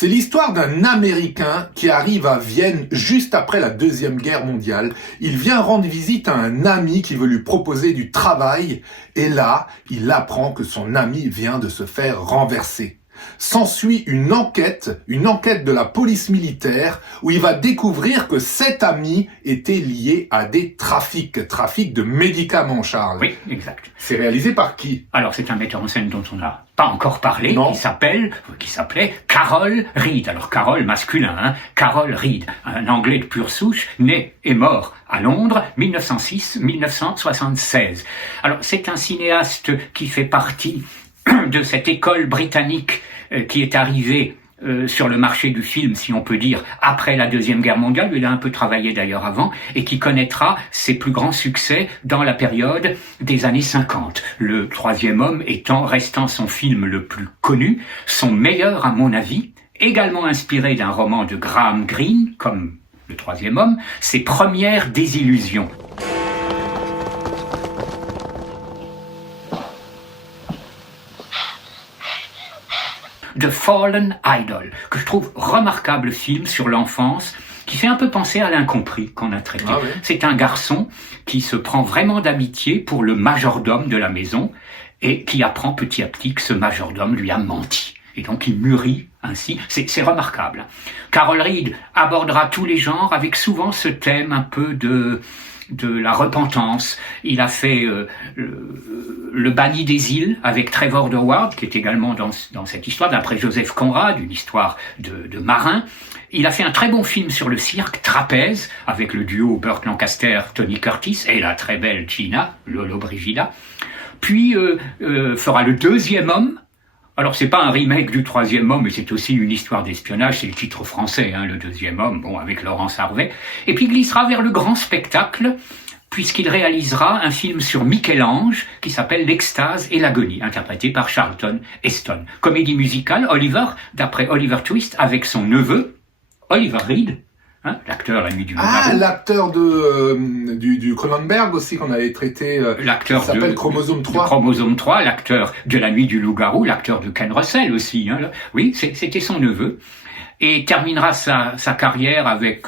C'est l'histoire d'un Américain qui arrive à Vienne juste après la Deuxième Guerre mondiale. Il vient rendre visite à un ami qui veut lui proposer du travail et là, il apprend que son ami vient de se faire renverser. S'ensuit une enquête de la police militaire où il va découvrir que cet ami était lié à des trafics de médicaments, Charles. Oui, exact. C'est réalisé par qui? Alors, c'est un metteur en scène dont on n'a pas encore parlé, Non. qui s'appelait Carroll Reed. Alors, Carroll masculin, Carroll Reed, un Anglais de pure souche, né et mort à Londres, 1906-1976. Alors, c'est un cinéaste qui fait partie de cette école britannique qui est arrivée sur le marché du film, si on peut dire, après la Deuxième Guerre mondiale. Il a un peu travaillé d'ailleurs avant, et qui connaîtra ses plus grands succès dans la période des années 50. Le Troisième Homme restant son film le plus connu, son meilleur à mon avis, également inspiré d'un roman de Graham Greene, comme Le Troisième Homme, ses premières désillusions. The Fallen Idol, que je trouve remarquable film sur l'enfance, qui fait un peu penser à L'Incompris qu'on a traité. Ah oui. C'est un garçon qui se prend vraiment d'amitié pour le majordome de la maison et qui apprend petit à petit que ce majordome lui a menti. Et donc il mûrit ainsi. C'est remarquable. Carroll Reed abordera tous les genres avec souvent ce thème un peu de la repentance. Il a fait Le Banni des îles avec Trevor Howard, qui est également dans cette histoire, d'après Joseph Conrad, une histoire de marin. Il a fait un très bon film sur le cirque, Trapèze, avec le duo Burt Lancaster, Tony Curtis, et la très belle Gina, Lolo Brigida. Puis fera Le Deuxième Homme. Alors, c'est pas un remake du Troisième Homme, mais c'est aussi une histoire d'espionnage, c'est le titre français, Le Deuxième Homme, avec Laurence Harvey. Et puis glissera vers le grand spectacle, puisqu'il réalisera un film sur Michel-Ange, qui s'appelle L'Extase et l'Agonie, interprété par Charlton Heston. Comédie musicale, Oliver, d'après Oliver Twist, avec son neveu, Oliver Reed, l'acteur La Nuit du Loup-Garou. Ah, l'acteur du Cronenberg aussi qu'on avait traité, L'acteur qui s'appelle Chromosome 3. De Chromosome 3, l'acteur de La Nuit du Loup-Garou, l'acteur de Ken Russell aussi. Oui, c'était son neveu. Et terminera sa carrière avec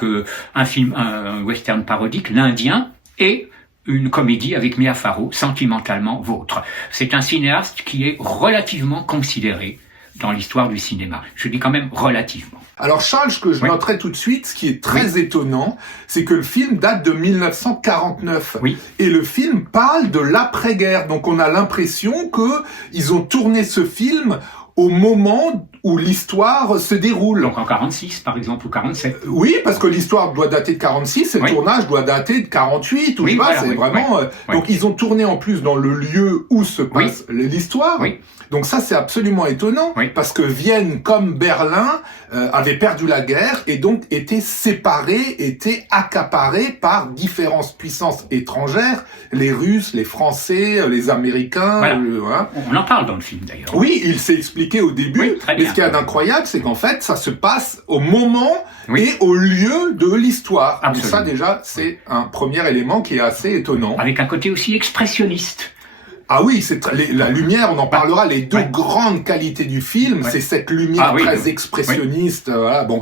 un western parodique, L'Indien, et une comédie avec Mia Farrow, Sentimentalement Vôtre. C'est un cinéaste qui est relativement considéré dans l'histoire du cinéma. Je dis quand même relativement. Alors Charles, ce que je noterai tout de suite, ce qui est très étonnant, c'est que le film date de 1949. Oui. Et le film parle de l'après-guerre. Donc on a l'impression que ils ont tourné ce film au moment où l'histoire se déroule. Donc en 46, par exemple, ou 47. Oui, parce que l'histoire doit dater de 46 et le tournage doit dater de 48 ou Oui, je sais pas, voilà, c'est oui, vraiment... Donc ils ont tourné en plus dans le lieu où se passe l'histoire. Oui. Donc ça, c'est absolument étonnant, parce que Vienne, comme Berlin, avait perdu la guerre et donc était séparée, était accaparée par différentes puissances étrangères, les Russes, les Français, les Américains. Voilà. On en parle dans le film d'ailleurs. Oui, il s'est expliqué au début. Oui, très bien. Et ce qu'il y a d'incroyable, c'est qu'en fait, ça se passe au moment et au lieu de l'histoire. Donc ça, déjà, c'est un premier élément qui est assez étonnant. Avec un côté aussi expressionniste. Ah oui, la lumière, on en parlera, les deux grandes qualités du film, c'est cette lumière très expressionniste,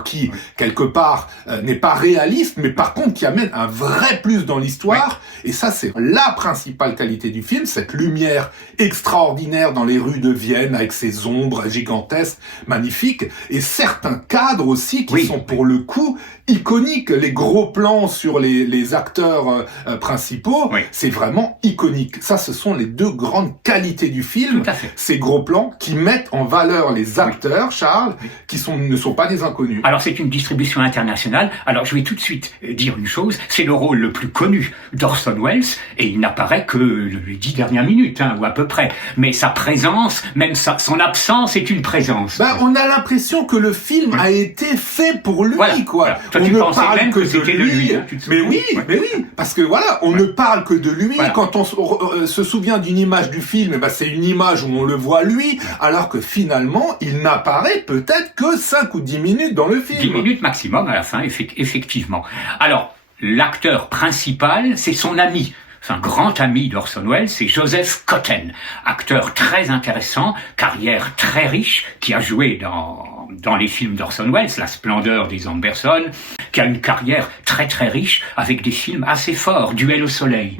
qui, quelque part, n'est pas réaliste, mais par contre qui amène un vrai plus dans l'histoire, et ça c'est la principale qualité du film, cette lumière extraordinaire dans les rues de Vienne, avec ses ombres gigantesques, magnifiques, et certains cadres aussi qui sont pour le coup iconiques, les gros plans sur les acteurs principaux, c'est vraiment iconique. Ça, ce sont les deux grandes qualités du film, ces gros plans qui mettent en valeur les acteurs, Charles, qui ne sont pas des inconnus. Alors c'est une distribution internationale. Alors je vais tout de suite dire une chose, c'est le rôle le plus connu d'Orson Welles, et il n'apparaît que les 10 dernières minutes, ou à peu près. Mais sa présence, même son absence est une présence. On a l'impression que le film a été fait pour lui, quoi. Voilà. Toi, on tu ne pensais parle même que que de c'était de lui. lui, Mais oui, parce que on ne parle que de lui. Quand on se souvient d'une image du film, c'est une image où on le voit lui, alors que finalement, il n'apparaît peut-être que 5 ou 10 minutes dans le film. 10 minutes maximum à la fin, effectivement. Alors, l'acteur principal, c'est son ami. c'est un grand ami d'Orson Welles, c'est Joseph Cotten, acteur très intéressant, carrière très riche, qui a joué dans les films d'Orson Welles, La splendeur des Amberson, qui a une carrière très très riche, avec des films assez forts, Duel au soleil,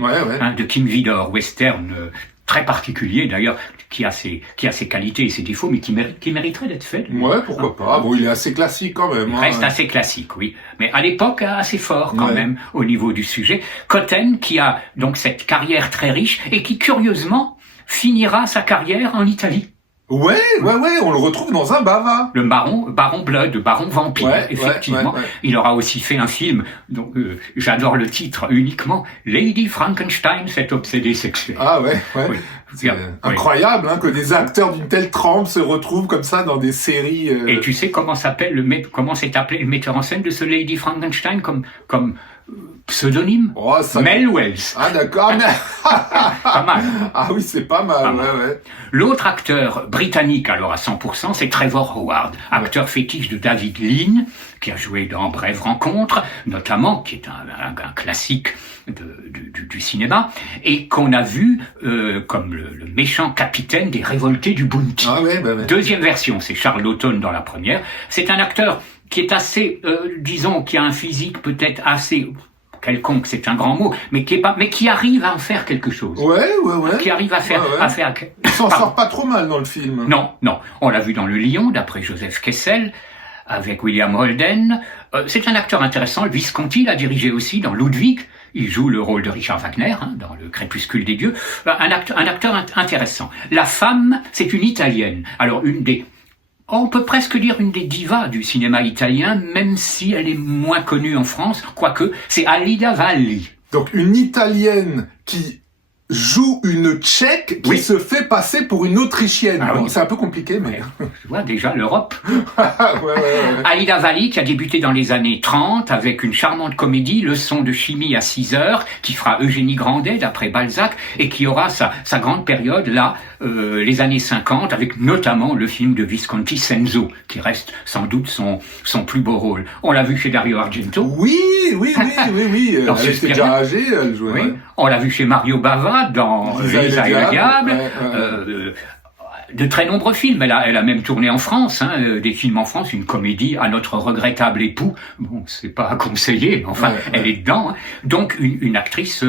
de Kim Vidor, western très particulier d'ailleurs, qui a ses qualités et ses défauts, mais qui mériterait d'être fait. Ouais, pourquoi pas. Bon, il est assez classique quand même. Il reste assez classique, oui. Mais à l'époque, assez fort quand même, au niveau du sujet. Cotten, qui a donc cette carrière très riche, et qui, curieusement, finira sa carrière en Italie. Ouais, on le retrouve dans un Bava. Le Baron Blood, Baron Vampire, effectivement. Il aura aussi fait un film, dont j'adore le titre uniquement, Lady Frankenstein, cet obsédé sexuel. Ah ouais. Oui. C'est incroyable que des acteurs d'une telle trempe se retrouvent comme ça dans des séries. Et tu sais comment s'est appelé le metteur en scène de ce Lady Frankenstein comme pseudonyme? Mel Wells. Ah d'accord. Pas mal. Ah oui, c'est pas mal. Ouais. L'autre acteur britannique, alors à 100%, c'est Trevor Howard, acteur fétiche de David Lean, qui a joué dans Brève rencontre, notamment, qui est un classique du cinéma, et qu'on a vu comme le méchant capitaine des révoltés du Bounty. Deuxième version, c'est Charles Laughton dans la première. C'est un acteur qui est assez, disons, qui a un physique peut-être assez quelconque, c'est un grand mot, mais qui arrive à en faire quelque chose. Ouais. Qui arrive à faire. Il s'en sort pas trop mal dans le film. Non. On l'a vu dans Le Lion, d'après Joseph Kessel, avec William Holden. C'est un acteur intéressant. Visconti l'a dirigé aussi dans Ludwig. Il joue le rôle de Richard Wagner, dans Le Crépuscule des dieux. Un acteur intéressant. La femme, c'est une Italienne. Alors, on peut presque dire une des divas du cinéma italien, même si elle est moins connue en France, quoique, c'est Alida Valli. Donc une Italienne qui joue une Tchèque qui se fait passer pour une Autrichienne. C'est un peu compliqué, mais... Tu vois, déjà, l'Europe. Alida Valli, qui a débuté dans les années 30 avec une charmante comédie, Leçon de chimie à 6 heures, qui fera Eugénie Grandet, d'après Balzac, et qui aura sa grande période, là, les années 50, avec notamment le film de Visconti, Senzo, qui reste sans doute son plus beau rôle. On l'a vu chez Dario Argento. Oui. Elle était déjà âgée, elle jouait. Oui. On l'a vu chez Mario Bava dans Lisa et le Diable. De très nombreux films. Elle a même tourné en France, des films en France, une comédie à notre regrettable époux. Bon, c'est pas à conseiller, mais enfin, elle est dedans. Donc, une actrice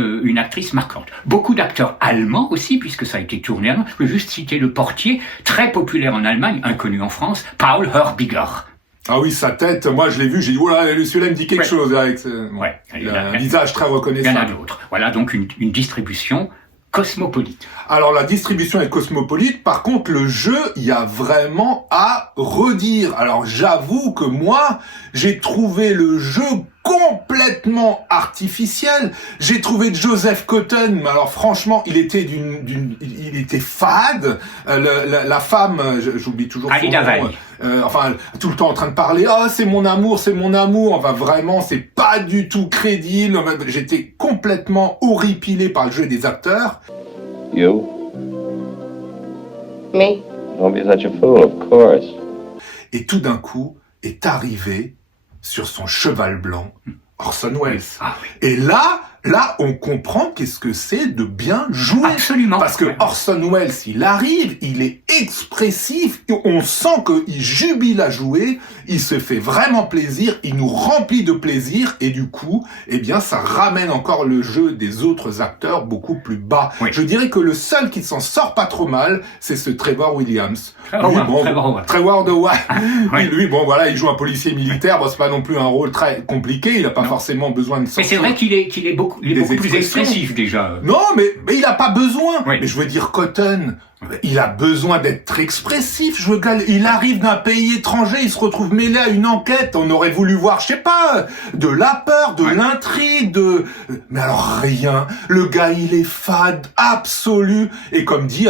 marquante. Beaucoup d'acteurs allemands aussi, puisque ça a été tourné allemand. Je veux juste citer le portier, très populaire en Allemagne, inconnu en France, Paul Hörbiger. Ah oui, sa tête, moi je l'ai vu, j'ai dit, oula, celui-là me dit quelque chose. Avec il a un visage très reconnaissable. Il y en a d'autres. Voilà, donc une distribution cosmopolite. Alors la distribution est cosmopolite, par contre le jeu, il y a vraiment à redire. Alors j'avoue que moi, j'ai trouvé le jeu complètement artificiel. J'ai trouvé Joseph Cotten, mais alors franchement, il était il était fade. La femme, j'oublie toujours son nom. Enfin, tout le temps en train de parler. Oh, c'est mon amour. Enfin, vraiment, c'est pas du tout crédible. J'étais complètement horripilé par le jeu des acteurs. You? Me? Don't be such a fool, of course. Et tout d'un coup, est arrivé sur son cheval blanc, Orson Welles. Et là, on comprend qu'est-ce que c'est de bien jouer. Absolument. Parce que Orson Welles, il arrive, il est expressif, on sent qu'il jubile à jouer, il se fait vraiment plaisir, il nous remplit de plaisir, et du coup, ça ramène encore le jeu des autres acteurs beaucoup plus bas. Oui. Je dirais que le seul qui s'en sort pas trop mal, c'est ce Trevor Williams. Trevor Howard. Lui, il joue un policier militaire, c'est pas non plus un rôle très compliqué, il a pas forcément besoin de sortir. Mais c'est vrai qu'il est beaucoup plus expressif déjà. Non, mais il a pas besoin. Oui. Mais je veux dire, Cotten, il a besoin d'être expressif. Il arrive d'un pays étranger, il se retrouve mêlé à une enquête. On aurait voulu voir, je sais pas, de la peur, de l'intrigue, mais alors rien. Le gars, il est fade, absolu. Et comme dit,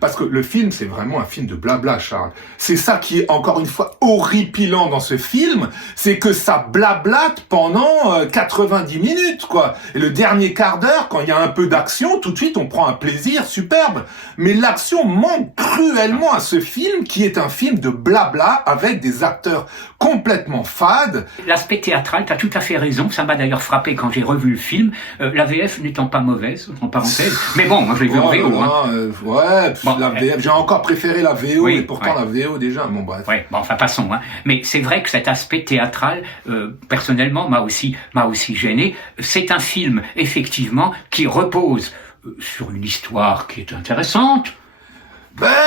parce que le film, c'est vraiment un film de blabla, Charles. C'est ça qui est encore une fois horripilant dans ce film, c'est que ça blablate pendant 90 minutes, quoi. Et le dernier quart d'heure, quand il y a un peu d'action, tout de suite, on prend un plaisir superbe. Mais l'action l'action manque cruellement à ce film, qui est un film de blabla avec des acteurs complètement fades. L'aspect théâtral, t'as tout à fait raison, ça m'a d'ailleurs frappé quand j'ai revu le film, la VF n'étant pas mauvaise, en parenthèse, mais bon, moi je l'ai vu en VO. La VF, j'ai encore préféré la VO, et pourtant la VO déjà, bon bref. Ouais, bon, enfin passons, mais c'est vrai que cet aspect théâtral, personnellement, m'a aussi gêné. C'est un film, effectivement, qui repose sur une histoire qui est intéressante,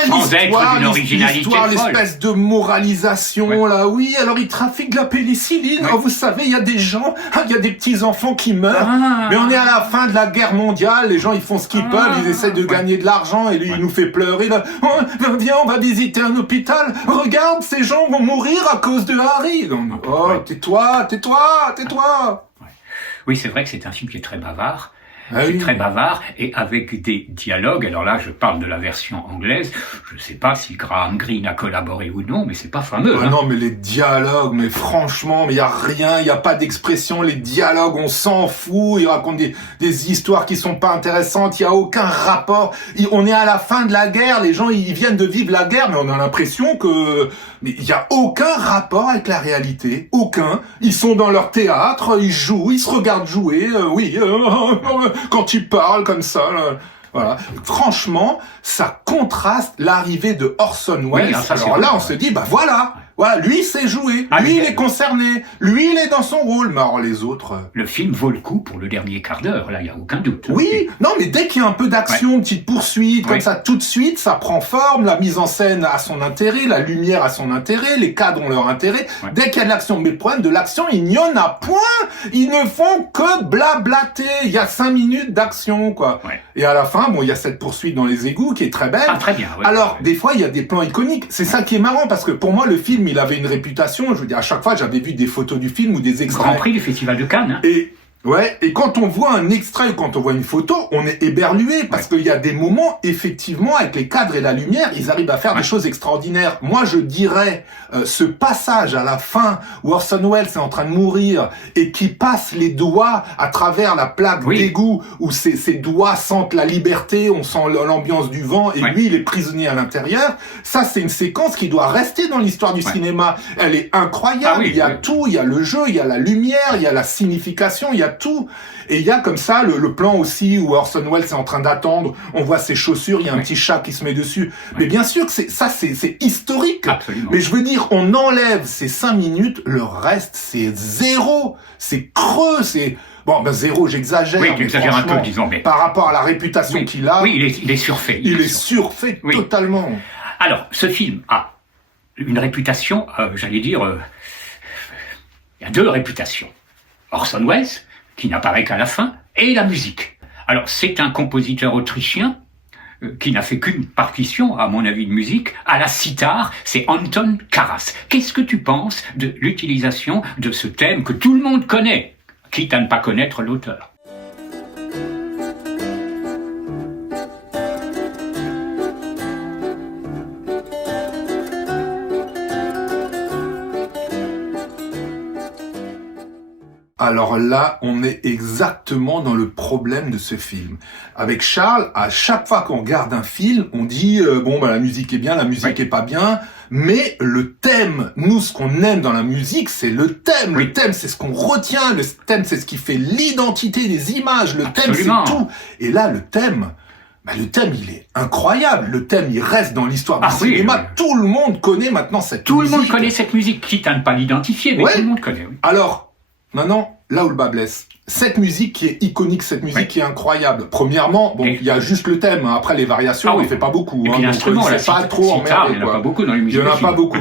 sans être d'une originalité folle. L'espèce de moralisation, là, oui, alors ils trafiquent de la pénicilline. Oh, vous savez, il y a des gens, il y a des petits-enfants qui meurent, mais on est à la fin de la guerre mondiale, les gens, ils font ce qu'ils peuvent, ils essaient de gagner de l'argent, et lui, il nous fait pleurer, là. Oh, viens, on va visiter un hôpital. Regarde, ces gens vont mourir à cause de Harry. Donc, tais-toi. Oui, c'est vrai que c'est un film qui est très bavard. C'est très bavard, et avec des dialogues. Alors là, je parle de la version anglaise. Je ne sais pas si Graham Greene a collaboré ou non, mais c'est pas fameux. Non, mais les dialogues, mais franchement, mais il y a rien, il y a pas d'expression. Les dialogues, on s'en fout. Ils racontent des histoires qui sont pas intéressantes. Il y a aucun rapport. On est à la fin de la guerre. Les gens, ils viennent de vivre la guerre, mais on a l'impression que il y a aucun rapport avec la réalité. Aucun. Ils sont dans leur théâtre, ils jouent, ils se regardent jouer. Quand ils parlent comme ça, voilà. Franchement, ça contraste l'arrivée de Orson Welles. Alors là, on se dit, voilà, lui, il sait jouer. Lui, il est concerné. Lui, il est dans son rôle. Mais alors, les autres... Le film vaut le coup pour le dernier quart d'heure, là, il n'y a aucun doute. Oui, non, mais dès qu'il y a un peu d'action, une petite poursuite, comme ça, tout de suite, ça prend forme, la mise en scène a son intérêt, la lumière a son intérêt, les cadres ont leur intérêt. Dès qu'il y a de l'action, mais le problème de l'action, il n'y en a point. Ils ne font que blablater. Il y a 5 minutes d'action, quoi. Et à la fin, il y a cette poursuite dans les égouts qui est très belle. Très bien. Alors, des fois, il y a des plans iconiques. C'est ça qui est marrant, parce que pour moi, le film, il avait une réputation. Je veux dire, à chaque fois, j'avais vu des photos du film ou des extraits. Grand Prix du Festival de Cannes. Et quand on voit un extrait ou quand on voit une photo, on est éberlué parce qu'il y a des moments, effectivement, avec les cadres et la lumière, ils arrivent à faire des choses extraordinaires. Moi, je dirais, ce passage à la fin où Orson Welles est en train de mourir et qui passe les doigts à travers la plaque d'égout où ses doigts sentent la liberté, on sent l'ambiance du vent et lui, il est prisonnier à l'intérieur. Ça, c'est une séquence qui doit rester dans l'histoire du cinéma. Elle est incroyable. Il y a tout, il y a le jeu, il y a la lumière, il y a la signification, il y a tout. Et il y a comme ça le plan aussi où Orson Welles est en train d'attendre, on voit ses chaussures, il y a un petit chat qui se met dessus. Mais bien sûr que c'est historique. Absolument. Mais je veux dire, on enlève ces 5 minutes, le reste c'est zéro, c'est creux, c'est... zéro, j'exagère. Oui, j'exagère un peu, disons. Mais... Par rapport à la réputation qu'il a... Oui, il est surfait. Il est surfait totalement. Alors, ce film a une réputation, j'allais dire... il y a 2 réputations. Orson Welles, qui n'apparaît qu'à la fin, et la musique. Alors, c'est un compositeur autrichien qui n'a fait qu'une partition, à mon avis, de musique, à la sitar, c'est Anton Karas. Qu'est-ce que tu penses de l'utilisation de ce thème que tout le monde connaît, quitte à ne pas connaître l'auteur ? Alors là, on est exactement dans le problème de ce film. Avec Charles, à chaque fois qu'on regarde un film, on dit la musique est bien, la musique est pas bien, mais le thème, nous ce qu'on aime dans la musique, c'est le thème. Le thème, c'est ce qu'on retient, le thème, c'est ce qui fait l'identité des images, le thème, c'est tout. Et là, le thème, il est incroyable. Le thème, il reste dans l'histoire du cinéma. Tout le monde connaît maintenant cette musique. Tout le monde connaît cette musique, quitte à ne pas l'identifier, mais tout le monde connaît. Oui. Alors, maintenant, là où le bas blesse, cette musique qui est iconique, cette musique qui est incroyable. Premièrement, il y a juste le thème. Après, les variations, il fait pas beaucoup. Et puis l'instrument, c'est pas trop emmerdé. Il n'y en a pas beaucoup dans les musiques. Il n'y en a pas beaucoup,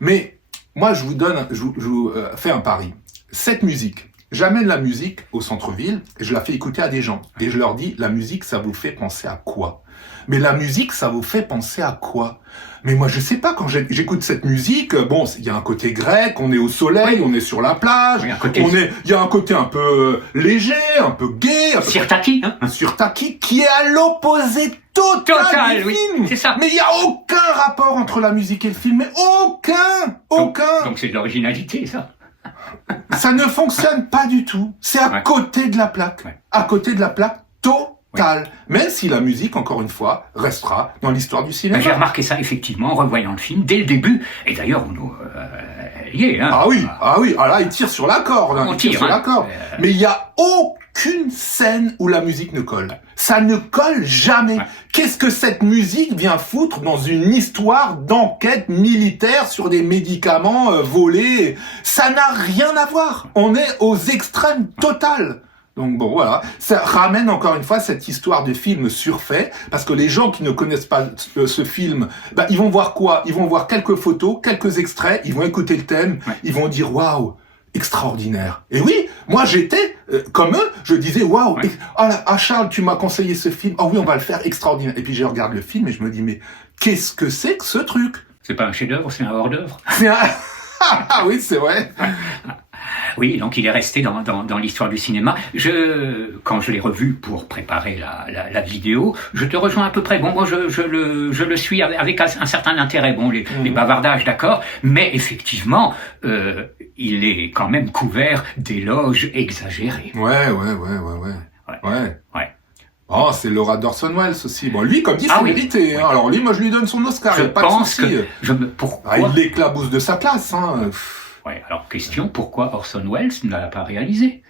Mais, moi, je vous fais un pari. Cette musique, j'amène la musique au centre-ville et je la fais écouter à des gens. Et je leur dis, la musique, ça vous fait penser à quoi? Mais la musique, ça vous fait penser à quoi? Mais moi, je sais pas, quand j'écoute cette musique, il y a un côté grec, on est au soleil, on est sur la plage, il y a un côté un peu léger, un peu gai, un Sirtaki, qui est à l'opposé total du film. C'est ça. Mais il y a aucun rapport entre la musique et le film, mais aucun. Donc c'est de l'originalité, ça. Ça ne fonctionne pas du tout. C'est à côté de la plaque. À côté de la plaque, total. Même si la musique, encore une fois, restera dans l'histoire du cinéma. J'ai remarqué ça effectivement en revoyant le film dès le début. Et d'ailleurs, il y est. Hein. Ah oui. Ah là, il tire sur la corde. Il tire sur la corde. Mais il y a aucune scène où la musique ne colle. Ça ne colle jamais. Ouais. Qu'est-ce que cette musique vient foutre dans une histoire d'enquête militaire sur des médicaments volés? Ça n'a rien à voir. On est aux extrêmes totales. Donc bon, voilà. Ça ramène encore une fois cette histoire de film surfait, parce que les gens qui ne connaissent pas ce film, ils vont voir quoi? Ils vont voir quelques photos, quelques extraits, ils vont écouter le thème, ils vont dire waouh, extraordinaire. Et oui, moi j'étais comme eux, je disais waouh, Charles, tu m'as conseillé ce film. Oh oui, on va le faire, extraordinaire. Et puis je regarde le film et je me dis mais qu'est-ce que c'est que ce truc? C'est pas un chef-d'œuvre, c'est un hors-d'œuvre. Ah oui, c'est vrai. Oui, donc il est resté dans l'histoire du cinéma. Quand je l'ai revu pour préparer la vidéo, je te rejoins à peu près. Bon, moi je le suis avec un certain intérêt. Bon, les bavardages, d'accord, mais effectivement, il est quand même couvert d'éloges exagérés. Ouais. Oh, c'est Laura Dorson Wells aussi. Bon, lui, comme dit, c'est mérité. Hein. Alors lui, moi, je lui donne son Oscar. Je pense que pourquoi il l'éclabousse de sa place. Hein. Ouais. Alors question, pourquoi Orson Welles ne l'a pas réalisé?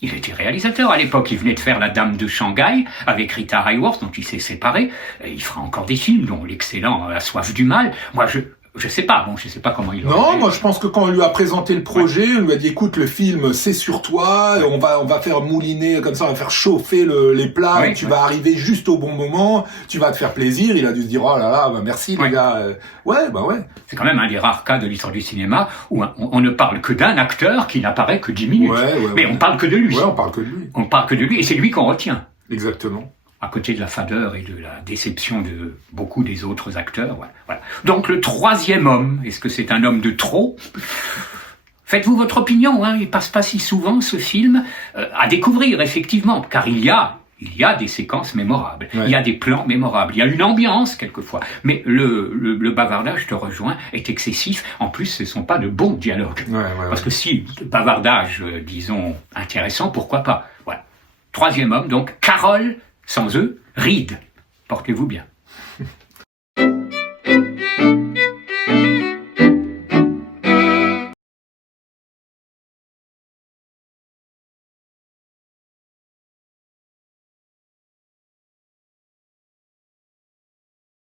Il était réalisateur à l'époque. Il venait de faire La Dame de Shanghai avec Rita Hayworth, dont il s'est séparé. Et il fera encore des films, dont l'excellent La Soif du Mal. Moi, je sais pas. Bon, je sais pas comment il aurait. Non, moi je pense que quand on lui a présenté le projet, on lui a dit écoute, le film c'est sur toi, on va faire mouliner comme ça, on va faire chauffer les plats, tu vas arriver juste au bon moment, tu vas te faire plaisir. Il a dû se dire oh là là, merci les gars. Ouais. C'est quand même un des rares cas de l'histoire du cinéma où on ne parle que d'un acteur qui n'apparaît que 10 minutes. Mais on parle que de lui. Ouais, on parle que de lui. On parle que de lui et c'est lui qu'on retient. Exactement. À côté de la fadeur et de la déception de beaucoup des autres acteurs. Voilà. Donc le troisième homme, est-ce que c'est un homme de trop? Faites-vous votre opinion, hein, il passe pas si souvent ce film à découvrir effectivement, car il y a des séquences mémorables, il y a des plans mémorables, il y a une ambiance quelquefois, mais le bavardage, je te rejoins, est excessif. En plus, ce ne sont pas de bons dialogues. Parce que si le bavardage, disons, intéressant, pourquoi pas? Voilà. Troisième homme, donc, Carroll, sans eux, Reed. Portez-vous bien.